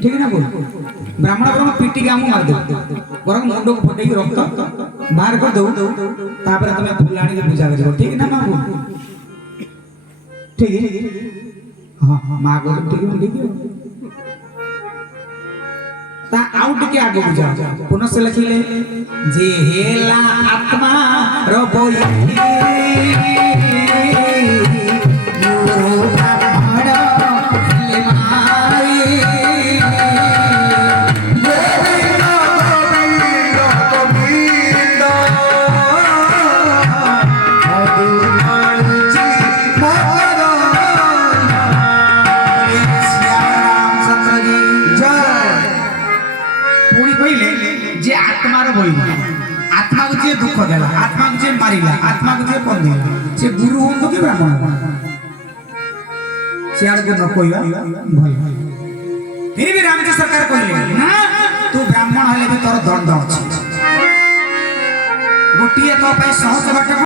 ठीक है ना बोल ब्राह्मण पर पिटी के आमु मार दो बरं मुंड को फटे रक्त बाहर कर दो तापर तमे फुलाणी के पूजा करियो ठीक है ना मां ठीक है हां हां मां को ठीक है ता आउट के आगे पूजा पुनः से लिखिले जे हेला आत्मा रो बोई आत्मा को जे दुख देला आत्मा को जे मारिला आत्मा को जे पंदी से गुरु होंतो के ब्राह्मण से आड़ के न कोइला भल फिर भी रामजी सरकार कहले ना तू ब्राह्मण हले भी तोर दंड अछि गोटिए तो पे सहज बाटे